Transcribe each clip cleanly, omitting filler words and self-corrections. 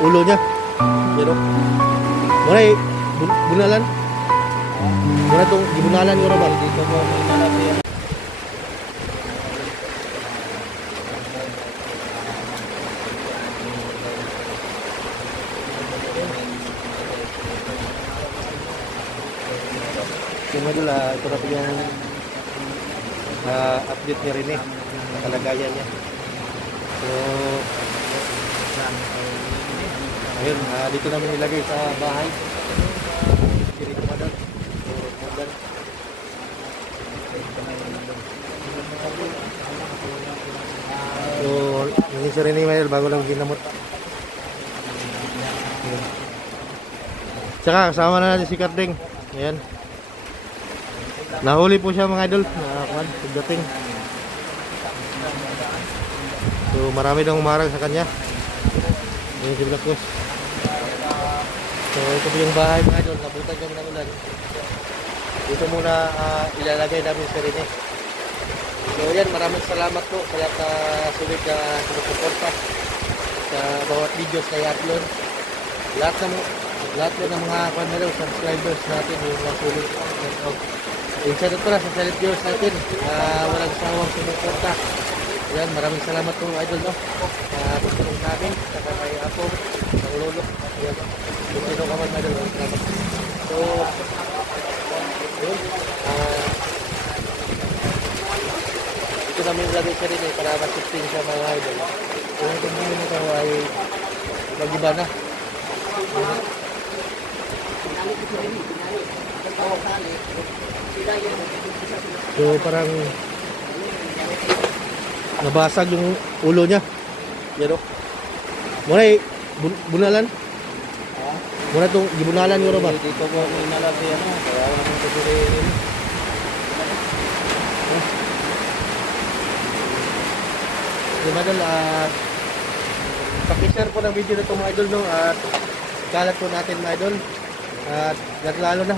ulo niya. Yan o. Muna bunalan. Muna itong gibunalan ko naman. Dito ko may malaki yan. Yung madula, ito na po yung update niya rin sa kalagayan niya. So, ayun, dito namin nilagay sa bahay. Dito pa doon. So, yung isa rin ni Mayer bago lang ginamot. Ayun. Tsaka, kasama na natin si Kardeng. Ayan. Nahuli po siya mga idol. Pagdating. So, marami nang umarang sa kanya. Ayan si Black Ghost. So, ito po yung bahay mga idol. Nabutan kami ng ulan. Dito muna ilalagay namin sa rin. So, yan. Maraming salamat po sa lahat sulit na sinusuporta sa bawat videos na i-upload. Lahat ng mga subscribers natin yung nasulit. Yung shoutout pala sa select viewers natin. Walang sawang sumuporta. Yan, maraming salamat po idol no. Tutulong namin sa kay Apo, ng lolo. Yan. Kung sino ka man idol, maraming salamat. So, yun. Dito namin lagay siya rin para masisting siya mga idol. Kung itong mga nito ay mag-iba na. So parang nabasag yung ulo niya. Yan o. Muna bunalan. Muna itong gibunalan ko ba? Dito ko may malaki yan. Kaya ako naman tutuloy. Yung idol, pakishare po ng video na itong mga idol no. At kalat po natin mga idol. At lalo na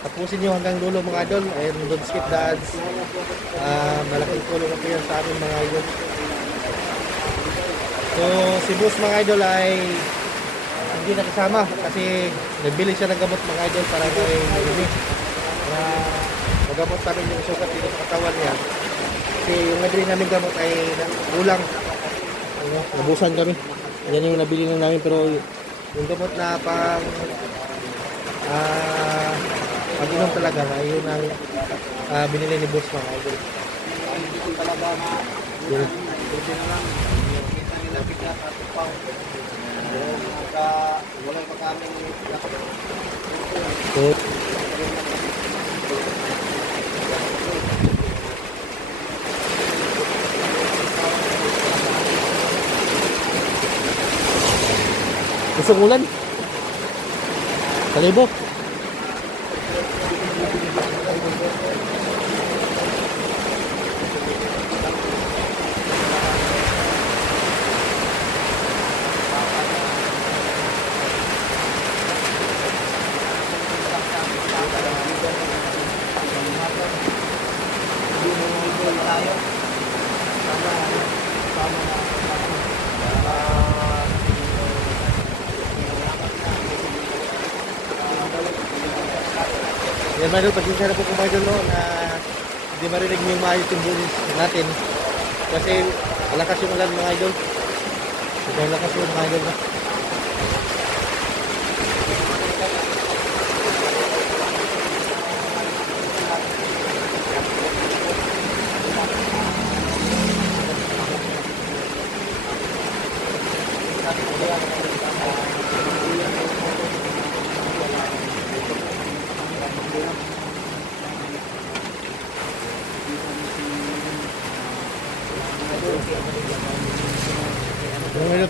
tapusin nyo hanggang dulo mga idol. And don't skip the ads. Malaking tulong po yan sa amin mga idol. So si boss mga idol ay hindi nakasama kasi nagbili siya ng gamot mga idol para may magamot namin yung sugat dito sa katawan niya. Kasi yung nabili namin gamot ay kulang. Nabusan kami. Yan yung nabili na namin pero yung gamot na pang mag-inom talaga na yun ang binili ni boss mga idol. Yun. So, Pusong ulan. Kalibo. Yan mga idol, pasensya na po kung mga idol no, na hindi marinig yung maayos yung bulis natin kasi malakas yung ulan mga idol. Sobrang lakas yung mga idol no.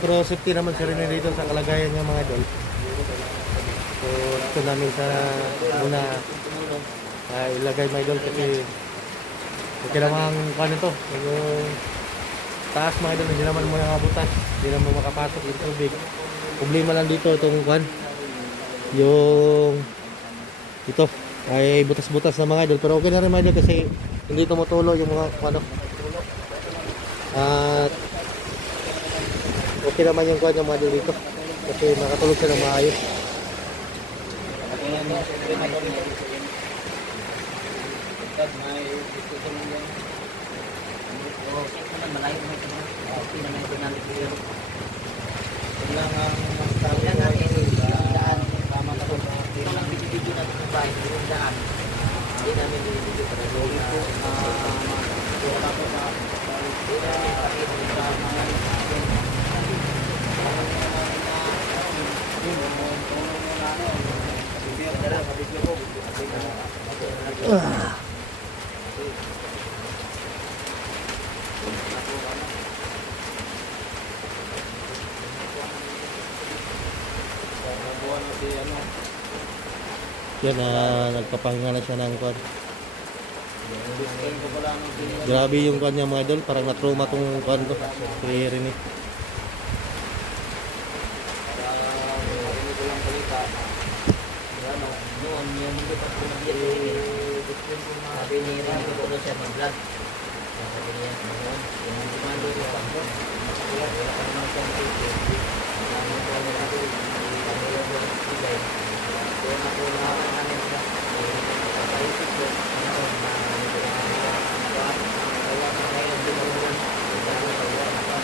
Pero safety naman si Rene dito sa kalagayan niya mga idol. So ito namin sa muna ilagay mga idol kasi okay namang paano ito yung taas mga idol hindi naman muna mabutas, hindi naman makapasok yung tubig. Problema lang dito itong kwan yung ito ay butas-butas na mga idol pero okay na rin mga idol kasi hindi tumutulo yung mga ano at okay naman yung kwan yung mga idol dito. Kasi makatulog siya ng maayos. Yan na nagpapahinga na siya ng kwan. Grabe yung kwan niya mga idol, parang na-trauma tong kwan ko. Si Rene. Sabi ni Rene ko doon siya mag-vlog. Sabi niya, yung kumando ko pa ko. Wala pa naman siyang ticket. Sabi ko na natin, kami yung bigay. Kaya na po naman namin siya. Papaisip ko, ano na nagawa na ngayon din ako naman. Kaya na nagawa na pa.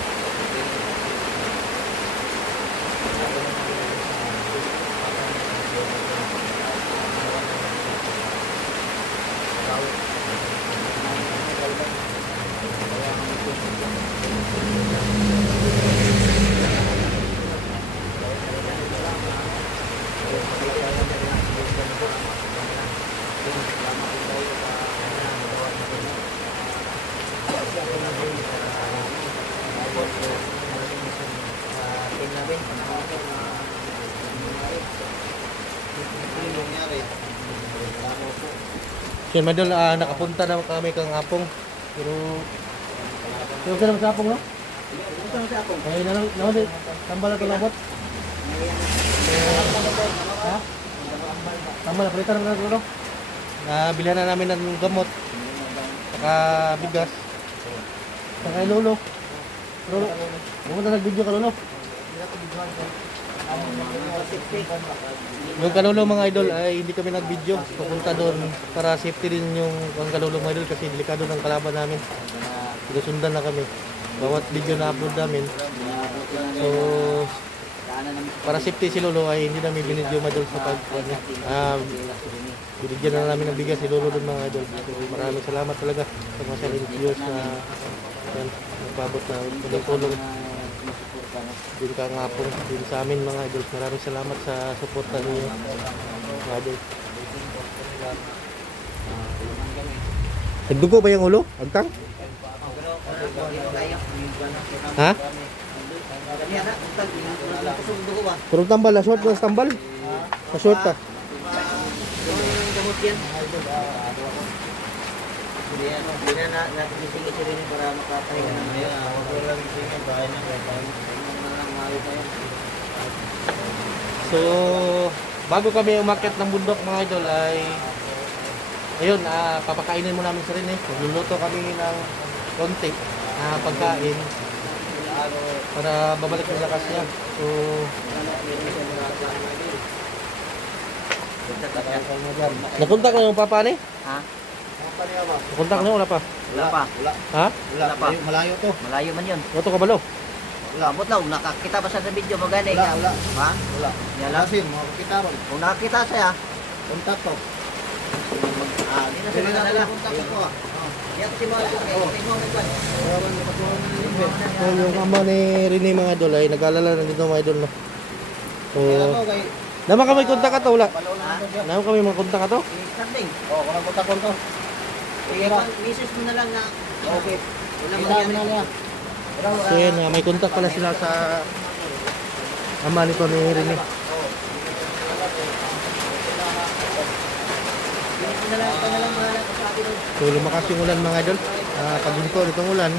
Yan mga idol, nakapunta na kami kang Apong. Pero yung ka naman sa Apong, no? Ay, naman tambal na ito labot. Ha? Tambal na, palitan na ito, no? Nabilhan na namin ng gamot. Saka bigas. Saka Lolo. Lolo, pumunta nag-video ka, Lolo. Yung kalolo mga idol ay hindi kami nag-video. Pupunta doon para safety din yung ang kalolo mga idol kasi delikado ng kalaban namin. Sinusundan na kami. Bawat video na upload namin. So para safety si Lolo ay hindi namin binidyo mga idol sa pagkuhan. Binigyan na namin ng bigas si Lolo doon mga idol. So maraming salamat talaga sa mga silent viewers na nagpabot na tulong din ka nga po din sa amin mga idol. Maraming salamat sa suporta niyo mga idol. Nagdugo ba yung ulo? Agtang? Ha? Purong tambal, na short na tambal. Na short ta. Hindi na natin isingit si Rene para makapahinga na ngayon. Huwag lang isingit, bahay na kayo. So, bago kami umakyat ng bundok mga idol ay ayun, papakainin mo namin sa Rene. Magluluto kami ng konti na pagkain para babalik yung lakas niya. So, nakontak na yung papa ni? Ha? Nakontak na wala pa? Wala pa. Ha? Wala pa. Malayo to. Malayo man yun. Wato ka balo? Wala. Abot lang. Nakakita ba siya sa video? Maganda Wala, wala. Ha? Wala. Yan lang. Kasi makakita ron. Kung nakakita siya, Kontak to. hindi na sila nalala. Kontak ko. Yan si mga tingin mo nagwan. So, yung ama ni Rene mga idol ay nag-alala na dito mga idol. No? So, Kay naman kami kontak ka to wala? balo na to siya. Naman kami mga kontak ka to? Standing. Oh, kung kontak ko to. Misis mo na lang na. Okay. Wala Kita mangyari. na niya. Pero So yan, may kontak pala sila sa ama nito ni Rene. Ito na lang mahala sa atin. So lumakas yung ulan mga idol. Paghinto nitong ulan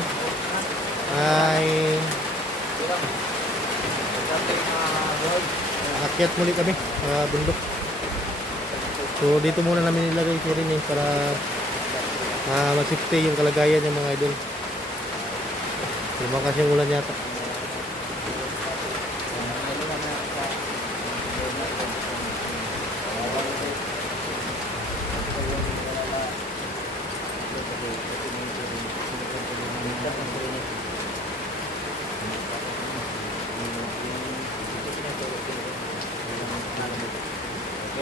ay akyat muli kami sa bundok. So dito muna namin nilagay si Rene para mag-safety yung kalagayan ng mga idol. Lumakas yung ulan yata.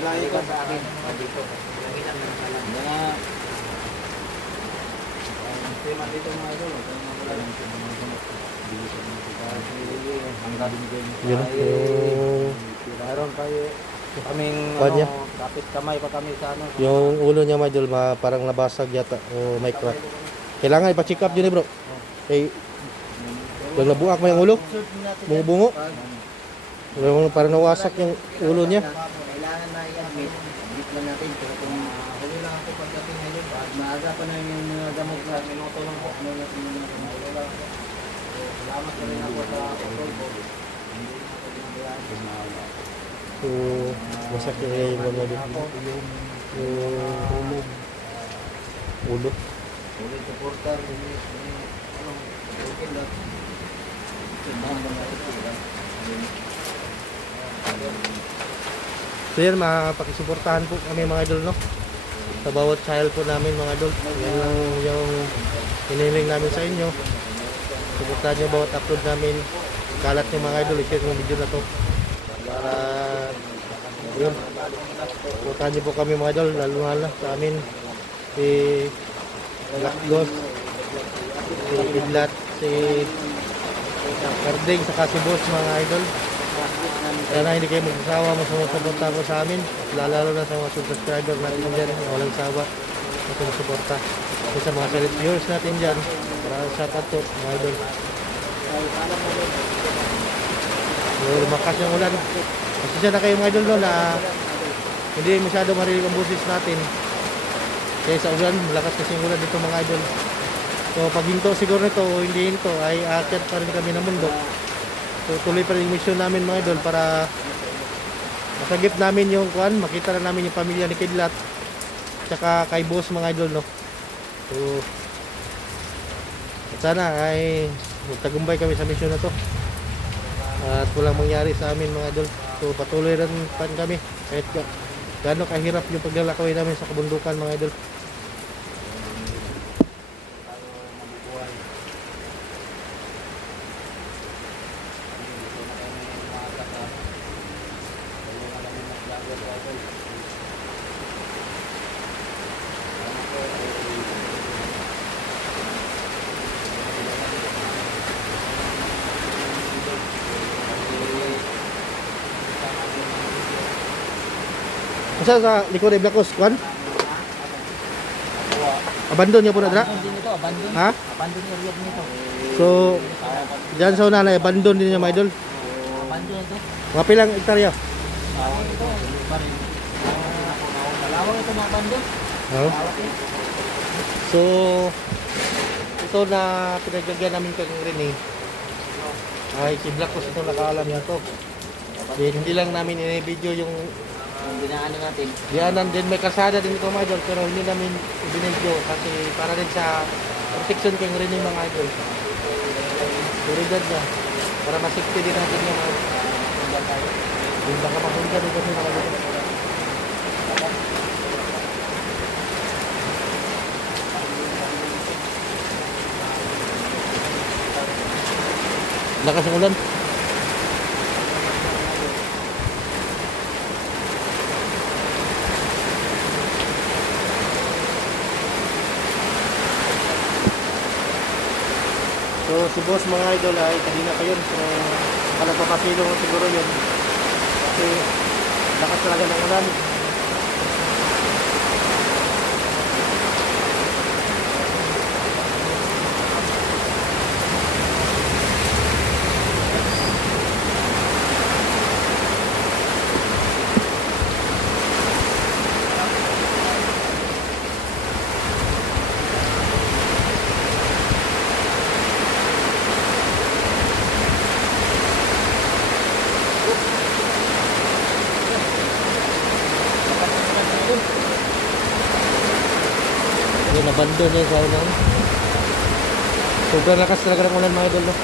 lahi ko. sa akin. Dito. Lagi lang ng kalam. Mga tema dito mga idol. Yun, yung, Mayroon kayo kaming Kanya? kapit kamay pa kami sa ano. yung ulo niya mga idol, parang nabasag yata o may crack. Kailangan ipa-check up yun bro. Eh, yung nabuak mo yung ulo, bungo-bungo. Parang nawasak yung ulo niya. Kailangan na i-admit. Admit lang natin. Pero kung huli lang ako pagdating ngayon, maaga pa na yung mga gamot na minuto lang po. Ano natin yung mga gamot. Wala lang po. So, salamat pa rin ako sa control ko. Hindi na ako ginagawa. So, masakit na yung mga dito. Yung ulo. Ulit supporter. Anong okay lang. Sinahan ba natin sila? So yan, makapakisuportahan po kami mga idol, no? Sa bawat child po namin mga idol. Yan lang yung hinihiling namin sa inyo. Suportahan nyo bawat upload namin. Kalat nyo mga idol, i-share yung video na to. Para, yun, suportahan nyo po kami mga idol, lalo na sa amin. Si Black Ghost, si Idlat, si Carding, saka si Boss mga idol. Sana hindi kayo magsasawa mo sumusuporta po sa amin. Lalo na sa mga subscriber natin dyan, yung walang sawa na sumusuporta. So, sa mga silent viewers natin dyan, para shout out to mga idol. So, lumakas yung ulan. Kasi siya na kayo mga idol no, na hindi masyado marinig ang busis natin. Kaya sa ulan, malakas kasi yung ulan dito mga idol. So pag hinto siguro nito o hindi hinto ay aakyat pa rin kami ng mundo. So tuloy pa rin yung mission namin mga idol para masagip namin yung kuan, makita na namin yung pamilya ni Kidlat tsaka kay Boss mga idol no. So at sana ay magtagumpay kami sa mission na to at walang mangyari sa amin mga idol. So patuloy rin pa kami kahit gaano kahirap yung paglalakaway namin sa kabundukan mga idol. Sa likod ay Black Ops, kwan? Abandon niya po na dra? Abandon din ito. Abandon. Ha? Abandon area din ito. So, dyan sa una na, abandon din niya mga idol. Abandon ito. Mga pilang hektarya? Ito. Pa rin. Malawang ito mga abandon. Oo. So, ito na pinaggagyan namin kang Rene. Ay, si Black Ops ito nakaalam niya to. Hindi lang namin i-video yung Dinaanan natin. dianan din, may kalsada din ito mga idol, pero hindi namin i-video kasi para din sa protection kang Rene mga idol. Seguridad na. Para masikti din natin yung mga hindi baka mapunta din kami mga idol. Lakas ng ulan. So si Boss mga idol ay kanina pa yun. So kalagpapasilong siguro yun. Kasi lakas talaga ng ulan. Yun, abandon yun sa ulan. Sobrang lakas talaga ng ulan mga idol, no?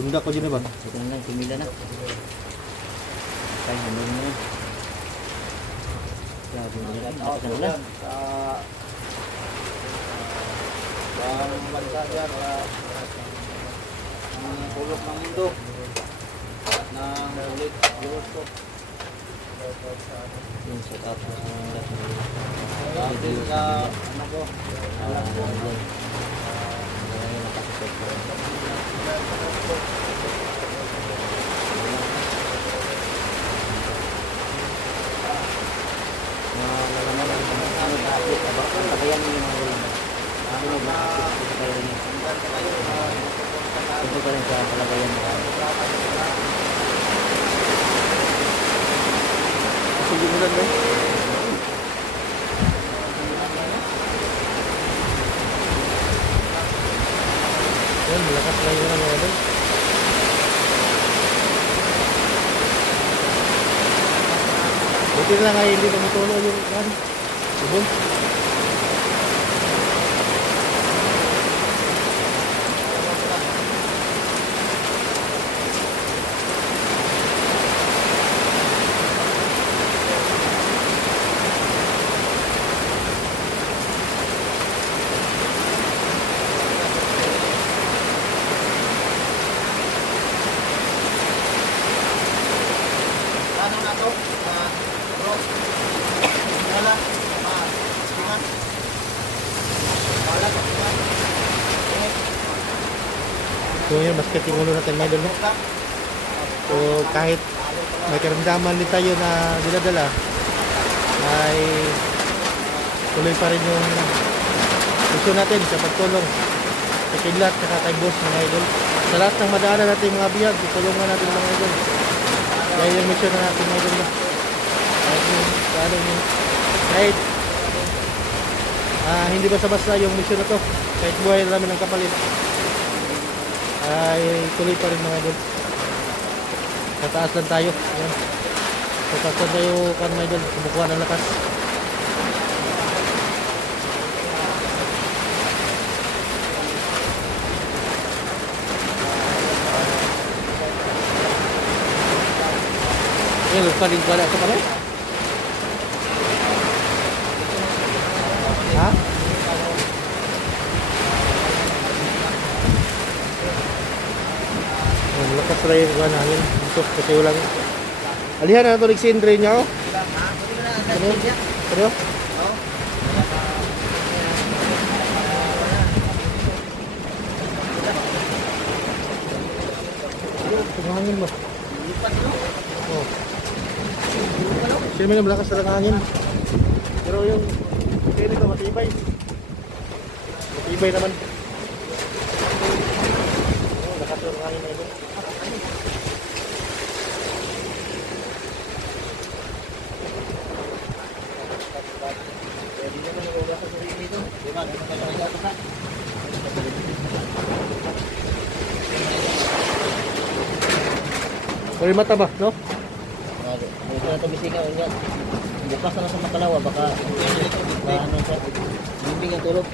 Bunda ko dyan ba? Ito na lang, simila na. Kaya hanggang na yun. Grabe na nila. Lakas ng ulan. Sa bansa dyan, ang hulog ng mundo. At ng ulit, Europe. Yung set up. Dahil sa, ano ko, alam ko. Ito pa rin sa palagayan mo. Sige mo lang ba? Yan, malakas na yun ang mga buti lang ay hindi tumutulo yung ibon. Ano na to? Bro, wala. Singan. Wala ka, singan. So yun, basket yung ulo natin mga idol, no? So kahit may karamdaman din tayo na dinadala, ay tuloy pa rin yung gusto natin sa pagtulong sa kidlat at kay boss mga idol. Sa lahat ng madaanan natin mga biyag, tutulungan natin mga idol. Dahil yung mission na natin mga idol, no? Kahit hindi basta-basta yung mission na to, kahit buhay na namin ng kapalit, ay tuloy pa rin mga idol. Tataas lang tayo. Ayan. Tataas lang tayo kan mga idol, kumukuha ng lakas. Ayan, lupaling ko na ito kami. Ha? Malakas na yung kuha namin dito kasi walang alihan na ito nag-sindre niya ako. Ano? Tumangin mo. Oh. Siyempre malakas na lang hangin. Pero yung kaya nito matibay. Matibay naman. Oh, lakas na lang hangin na ito. May mata ba, no? Ito na ito bisika. Bukas na sa Makalawa. Baka ano sa bimbing ang tulog.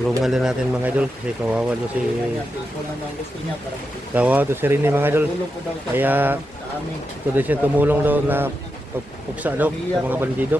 Tulungan din natin mga idol kasi kawawa to si Rini mga idol. Kaya ito din siya tumulong daw na pagpuksa daw sa mga bandido.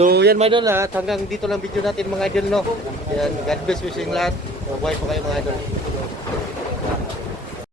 So yan mga idol, at hanggang dito lang video natin mga idol, no. Yan, God bless, wishing lahat. Mabuhay po kayo mga idol.